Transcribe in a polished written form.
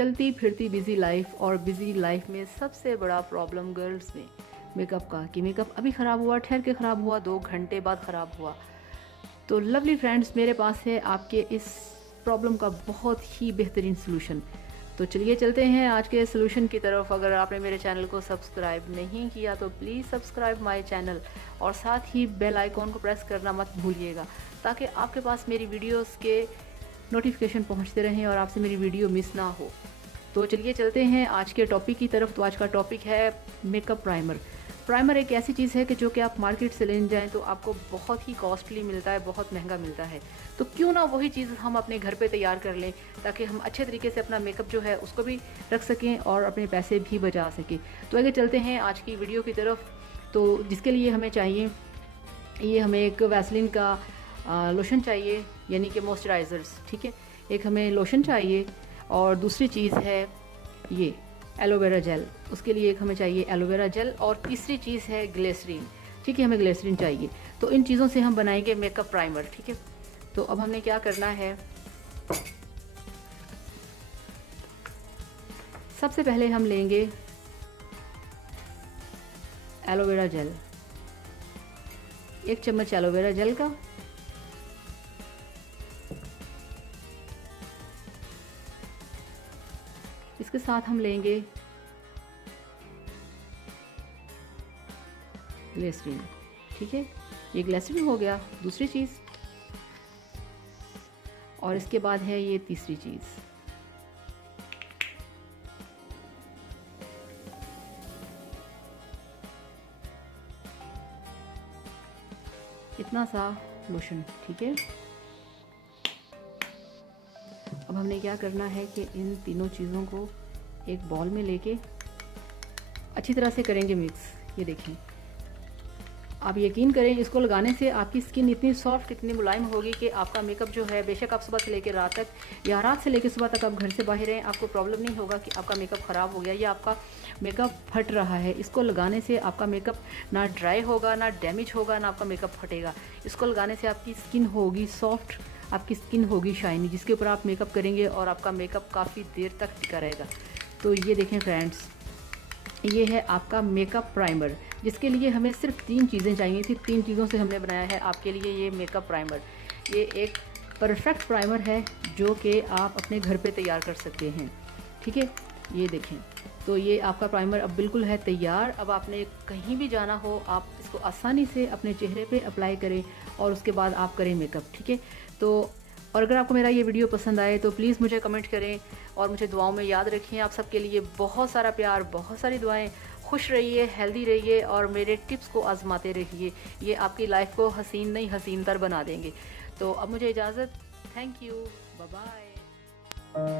चलती फिरती busy life, और बिज़ी लाइफ में सबसे बड़ा प्रॉब्लम गर्ल्स में मेकअप का, कि मेकअप अभी ख़राब हुआ, ठहर के ख़राब हुआ, 2 घंटे बाद ख़राब हुआ। तो लवली फ्रेंड्स, मेरे पास है आपके इस प्रॉब्लम का बहुत ही बेहतरीन सलूशन। तो चलिए चलते हैं आज के सलूशन की तरफ। अगर आपने मेरे चैनल को सब्सक्राइब नहीं किया तो प्लीज़ सब्सक्राइब माय चैनल, और साथ ही बेल आइकॉन को प्रेस करना मत भूलिएगा, ताकि आपके पास मेरी वीडियोस के नोटिफिकेशन पहुंचते रहें और आपसे मेरी वीडियो मिस ना हो। तो चलिए चलते हैं आज के टॉपिक की तरफ। तो आज का टॉपिक है मेकअप प्राइमर। प्राइमर एक ऐसी चीज़ है कि जो कि आप मार्केट से लेने जाएं तो आपको बहुत ही कॉस्टली मिलता है, बहुत महंगा मिलता है। तो क्यों ना वही चीज़ हम अपने घर पे तैयार कर लें, ताकि हम अच्छे तरीके से अपना मेकअप जो है उसको भी रख सकें और अपने पैसे भी बचा सकें। तो आगे चलते हैं आज की वीडियो की तरफ। तो जिसके लिए हमें चाहिए, ये हमें एक वैसलीन का लोशन चाहिए, यानी कि मॉइस्चराइज़र्स, ठीक है। एक हमें लोशन चाहिए, और दूसरी चीज़ है ये एलोवेरा जेल, उसके लिए एक हमें चाहिए एलोवेरा जेल, और तीसरी चीज़ है ग्लिसरीन, ठीक है, हमें ग्लिसरीन चाहिए। तो इन चीज़ों से हम बनाएंगे मेकअप प्राइमर, ठीक है। तो अब हमने क्या करना है, सबसे पहले हम लेंगे एलोवेरा जेल, 1 चम्मच एलोवेरा जेल का, इसके साथ हम लेंगे ग्लिसरीन, ठीक है। ये ग्लिसरीन हो गया दूसरी चीज़, और इसके बाद है ये तीसरी चीज़। इतना सा लोशन, ठीक है। अब हमने क्या करना है कि इन तीनों चीज़ों को एक बॉल में लेके अच्छी तरह से करेंगे मिक्स। ये देखें, आप यकीन करें, इसको लगाने से आपकी स्किन इतनी सॉफ्ट, इतनी मुलायम होगी कि आपका मेकअप जो है, बेशक आप सुबह से लेकर रात तक या रात से लेकर सुबह तक आप घर से बाहर रहें, आपको प्रॉब्लम नहीं होगा कि आपका मेकअप ख़राब हो गया या आपका मेकअप फट रहा है। इसको लगाने से आपका मेकअप ना ड्राई होगा, ना डैमेज होगा, ना आपका मेकअप फटेगा। इसको लगाने से आपकी स्किन होगी सॉफ्ट, आपकी स्किन होगी शाइनी, जिसके ऊपर आप मेकअप करेंगे और आपका मेकअप काफ़ी देर तक टिका रहेगा। तो ये देखें फ्रेंड्स, ये है आपका मेकअप प्राइमर, जिसके लिए हमें सिर्फ 3 चीज़ें चाहिए थी। 3 चीज़ों से हमने बनाया है आपके लिए ये मेकअप प्राइमर। ये एक परफेक्ट प्राइमर है जो कि आप अपने घर पे तैयार कर सकते हैं, ठीक है। ये देखें, तो ये आपका प्राइमर अब बिल्कुल है तैयार। अब आपने कहीं भी जाना हो, आप इसको आसानी से अपने चेहरे पे अप्लाई करें और उसके बाद आप करें मेकअप, ठीक है। तो और अगर आपको मेरा ये वीडियो पसंद आए तो प्लीज़ मुझे कमेंट करें और मुझे दुआओं में याद रखें। आप सबके लिए बहुत सारा प्यार, बहुत सारी दुआएं। खुश रहिए, हेल्दी रहिए, और मेरे टिप्स को आजमाते रहिए। ये आपकी लाइफ को हसीन नहीं हसीन तर बना देंगे। तो अब मुझे इजाज़त, थैंक यू, बाय बाय।